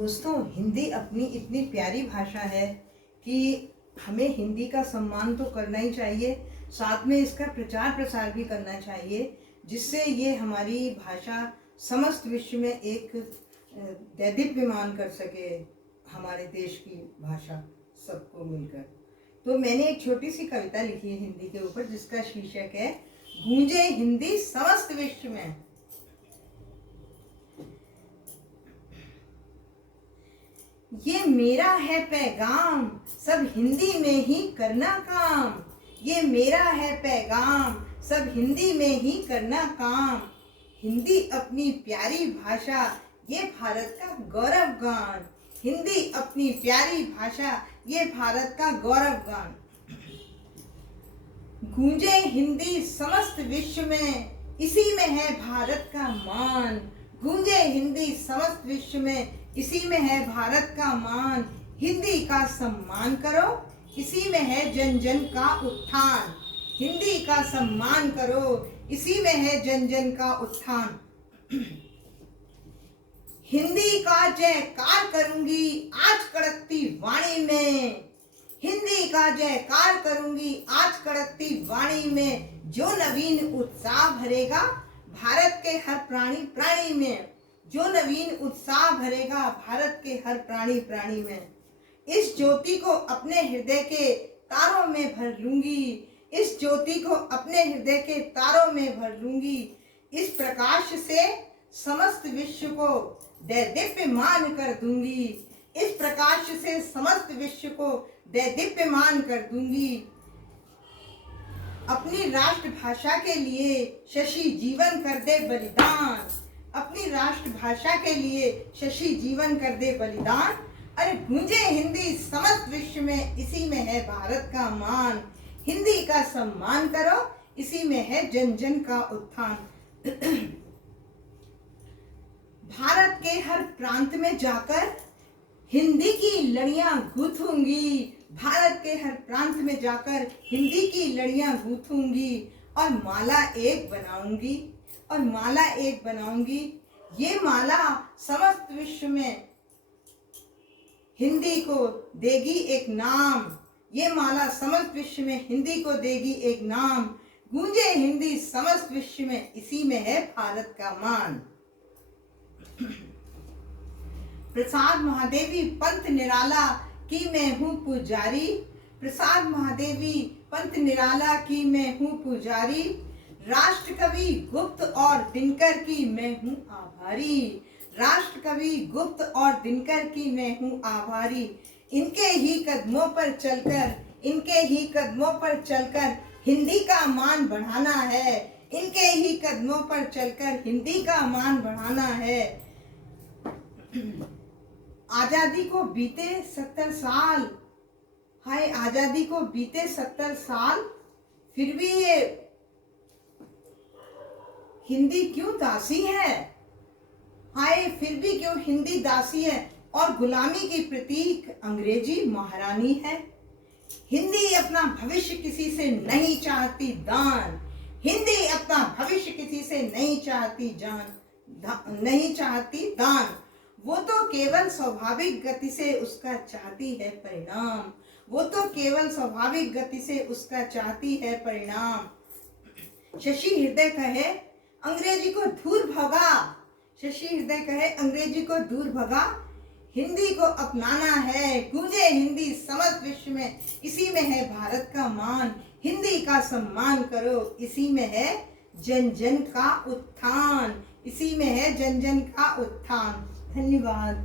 दोस्तों, हिंदी अपनी इतनी प्यारी भाषा है कि हमें हिंदी का सम्मान तो करना ही चाहिए, साथ में इसका प्रचार प्रसार भी करना चाहिए, जिससे ये हमारी भाषा समस्त विश्व में एक दैदीप्यमान कर सके, हमारे देश की भाषा सबको मिलकर। तो मैंने एक छोटी सी कविता लिखी है हिंदी के ऊपर, जिसका शीर्षक है गूंजे हिंदी समस्त विश्व में। ये मेरा है पैगाम, सब हिंदी में ही करना काम। ये मेरा है पैगाम, सब हिंदी में ही करना काम। हिंदी अपनी प्यारी भाषा, ये भारत का गौरव गान। हिंदी अपनी प्यारी भाषा, ये भारत का गौरव गान। गूंजे हिंदी समस्त विश्व में, इसी में है भारत का मान। गूंजे हिंदी समस्त विश्व में, इसी में है भारत का मान। हिंदी का सम्मान करो, इसी में है जन जन का उत्थान। हिंदी का सम्मान करो, इसी में है जन जन का उत्थान। हिंदी का जयकार करूंगी आज कड़कती वाणी में। हिंदी का जयकार करूंगी आज कड़कती वाणी में। जो नवीन उत्साह भरेगा भारत के हर प्राणी प्राणी में। जो नवीन उत्साह भरेगा भारत के हर प्राणी प्राणी में। इस ज्योति को अपने हृदय के तारों में भर लूंगी। इस ज्योति को अपने हृदय के तारों में भर लूंगी। इस प्रकाश से समस्त विश्व को दैदीप्यमान कर दूंगी। इस प्रकाश से समस्त विश्व को दैदीप्यमान कर दूंगी। अपनी राष्ट्रभाषा के लिए शशि जीवन कर दे बलिदान। अपनी राष्ट्रभाषा के लिए शशि जीवन कर दे बलिदान। अरे गूंजे हिंदी समस्त विश्व में, इसी में है भारत का मान। हिंदी का सम्मान करो, इसी में है जन जन का उत्थान। भारत के हर प्रांत में जाकर हिंदी की लड़ियां गूंथूंगी। भारत के हर प्रांत में जाकर हिंदी की लड़ियां गूंथूंगी। और माला एक बनाऊंगी, और माला एक बनाऊंगी। ये माला समस्त विश्व में हिंदी को देगी एक नाम। ये माला समस्त विश्व में हिंदी को देगी एक नाम। गूंजे हिंदी समस्त विश्व में, इसी में है भारत का मान। प्रसाद महादेवी पंथ निराला की मैं हूँ पुजारी। प्रसाद महादेवी पंथ निराला की मैं हूँ पुजारी। राष्ट्र कवि गुप्त और दिनकर की मैं हूँ आभारी। राष्ट्र कवि गुप्त और दिनकर की मैं हूँ आभारी। इनके ही कदमों पर चलकर, इनके ही कदमों पर चलकर हिंदी का मान बढ़ाना है। इनके ही कदमों पर चलकर हिंदी का मान बढ़ाना है। आजादी को बीते 70 साल, हाय आजादी को बीते 70 साल, फिर भी ये हिंदी क्यों दासी है। हाय फिर भी क्यों हिंदी दासी है। और गुलामी की प्रतीक अंग्रेजी महारानी है। हिंदी अपना भविष्य किसी से नहीं चाहती दान। हिंदी अपना भविष्य किसी से नहीं चाहती नहीं चाहती दान। वो तो केवल स्वाभाविक गति से उसका चाहती है परिणाम। वो तो केवल स्वाभाविक गति से उसका चाहती है परिणाम। शशि हृदय कहे अंग्रेजी को दूर भगा। शशि हृदय कहे अंग्रेजी को दूर भगा। हिंदी को अपनाना है। गूंजे हिंदी समस्त विश्व में, इसी में है भारत का मान। हिंदी का सम्मान करो, इसी में है जन जन का उत्थान। इसी में है जन जन का उत्थान। धन्यवाद।